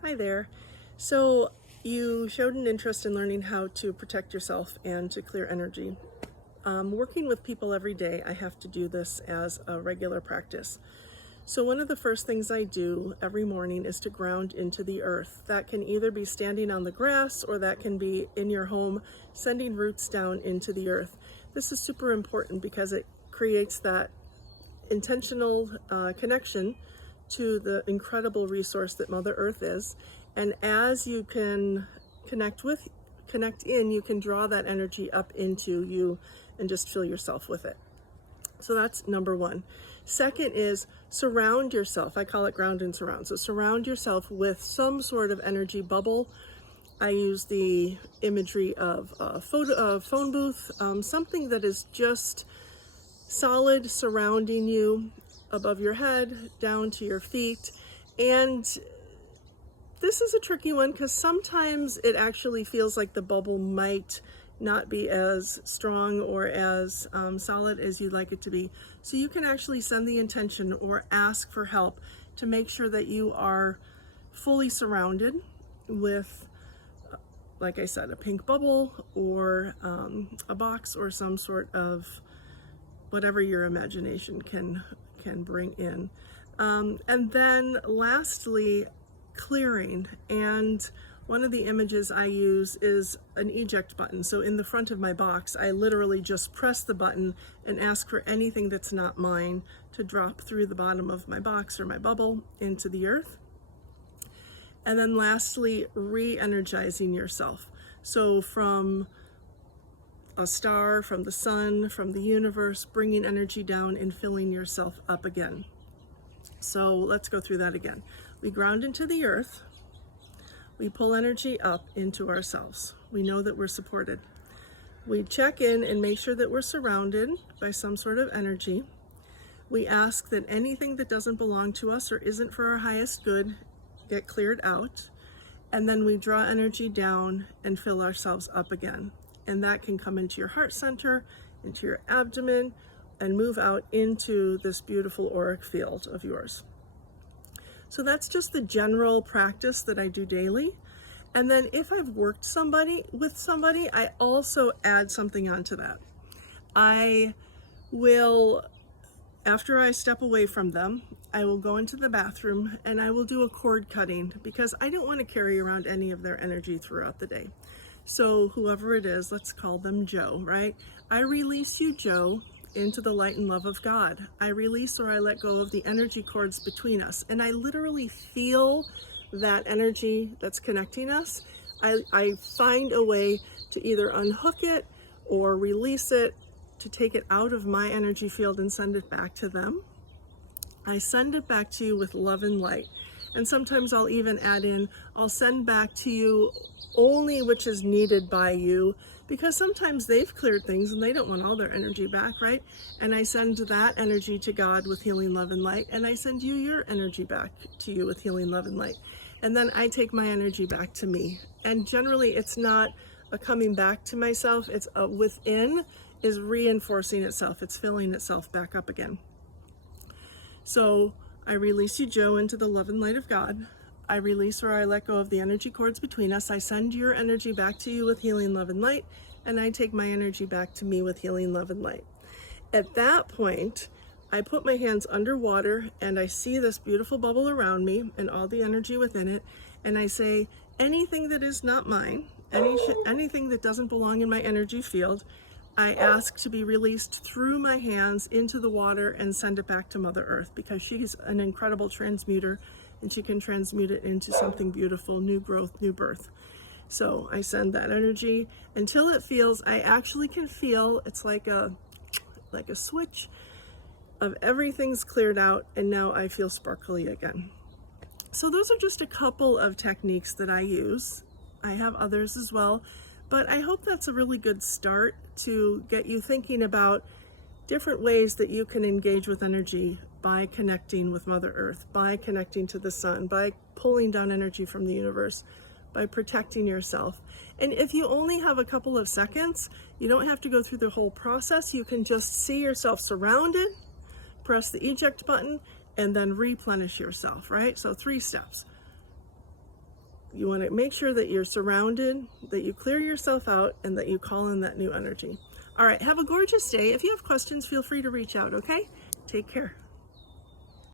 Hi there. So you showed an interest in learning how to protect yourself and to clear energy. Working with people every day, I have to do this as a regular practice. So one of the first things I do every morning is to ground into the earth. That can either be standing on the grass or that can be in your home, sending roots down into the earth. This is super important because it creates that intentional connection to the incredible resource that Mother Earth is. And as you can connect in, you can draw that energy up into you and just fill yourself with it. So that's number one. Second is surround yourself. I call it ground and surround. So surround yourself with some sort of energy bubble. I use the imagery of a phone booth, something that is just solid surrounding you above your head, down to your feet. And this is a tricky one because sometimes it actually feels like the bubble might not be as strong or as solid as you'd like it to be. So you can actually send the intention or ask for help to make sure that you are fully surrounded with, like I said, a pink bubble or a box or some sort of whatever your imagination can bring in. And then lastly, clearing. And one of the images I use is an eject button. So in the front of my box, I literally just press the button and ask for anything that's not mine to drop through the bottom of my box or my bubble into the earth. And then lastly, re-energizing yourself. So from a star, from the sun, from the universe, bringing energy down and filling yourself up again. So let's go through that again. We ground into the earth. We pull energy up into ourselves. We know that we're supported. We check in and make sure that we're surrounded by some sort of energy. We ask that anything that doesn't belong to us or isn't for our highest good get cleared out. And then we draw energy down and fill ourselves up again. And that can come into your heart center, into your abdomen, and move out into this beautiful auric field of yours. So that's just the general practice that I do daily. And then if I've worked with somebody, I also add something onto that. I will, after I step away from them, I will go into the bathroom and I will do a cord cutting because I don't want to carry around any of their energy throughout the day. So whoever it is, let's call them Joe, right? I release you, Joe, into the light and love of God. I release or I let go of the energy cords between us. And I literally feel that energy that's connecting us. I find a way to either unhook it or release it, to take it out of my energy field and send it back to them. I send it back to you with love and light. And sometimes I'll even add in, I'll send back to you only which is needed by you, because sometimes they've cleared things and they don't want all their energy back, right? And I send that energy to God with healing, love, and light. And I send you your energy back to you with healing, love, and light. And then I take my energy back to me. And generally it's not a coming back to myself, it's a within is reinforcing itself. It's filling itself back up again. So I release you, Joe, into the love and light of God. I release or I let go of the energy cords between us. I send your energy back to you with healing, love, and light. And I take my energy back to me with healing, love, and light. At that point, I put my hands underwater and I see this beautiful bubble around me and all the energy within it. And I say, anything that is not mine, anything that doesn't belong in my energy field, I ask to be released through my hands into the water and send it back to Mother Earth, because she's an incredible transmuter and she can transmute it into something beautiful, new growth, new birth. So I send that energy until it feels, I actually can feel, it's like a switch of everything's cleared out, and now I feel sparkly again. So those are just a couple of techniques that I use. I have others as well, but I hope that's a really good start to get you thinking about different ways that you can engage with energy by connecting with Mother Earth, by connecting to the sun, by pulling down energy from the universe, by protecting yourself. And if you only have a couple of seconds, you don't have to go through the whole process. You can just see yourself surrounded, press the eject button, and then replenish yourself, right? So 3 steps. You want to make sure that you're surrounded, that you clear yourself out, and that you call in that new energy. All right, have a gorgeous day. If you have questions, feel free to reach out, okay? Take care.